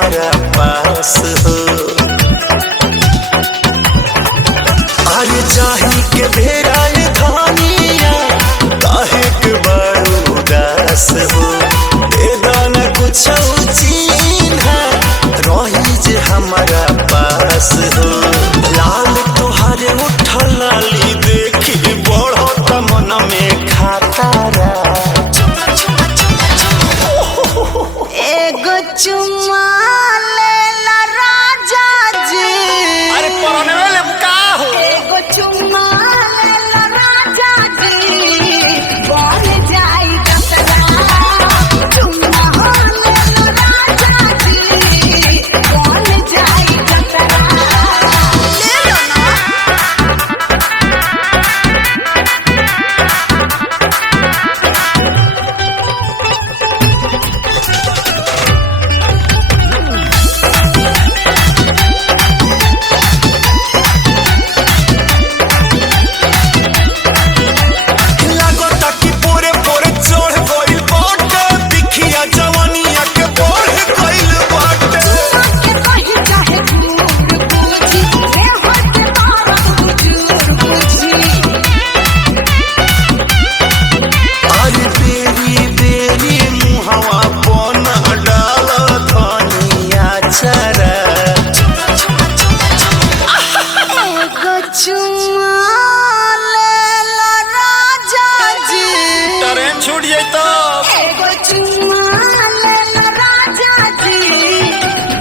हमारा पास हो। अरे चाही के बेरा धानिया काहे के बड़ू उदास हो। दे दाना कुछ चिन्हा रही जे हमारा पास हो। लाल तोहरे उठल लाली देखी बढ़त मन में खातारा। एगो चुम्मा लेला राजा जी। अरे परने वाले का हो। एगो चुम्मा लेला राजा जी बन जाई जतरा। चुम्मा लेला राजा जी बन जाई जतरा। ले लो ना। चुम्मा लेला राजा जी। ट्रेन छूट जाए तो। एगो चुम्मा लेला राजा जी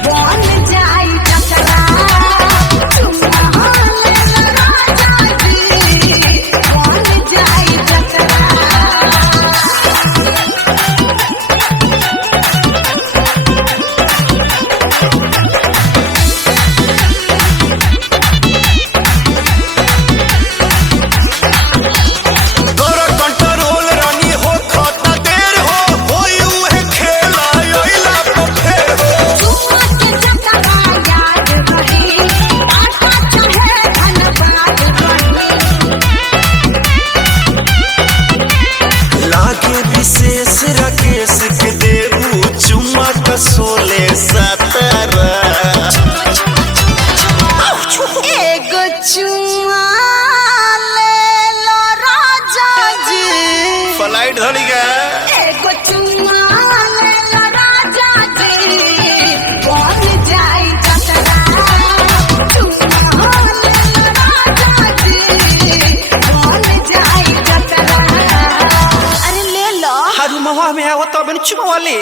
बन जाई जतरा। चुम्मा लेला राजा जी बन जाई जतरा। विशेष राकेश के देबू चुम्मा कसोले सतरा। एगो चुम्मा लेला राजा जी। फ्लाइट धरी गा। एगो चुम्मा लेला राजा जी बन जाई जतरा। चुम्मा लेला राजा जी बन जाई जतरा। अरे ले लो। हारू मवा में आवत बन चुम्मा ले।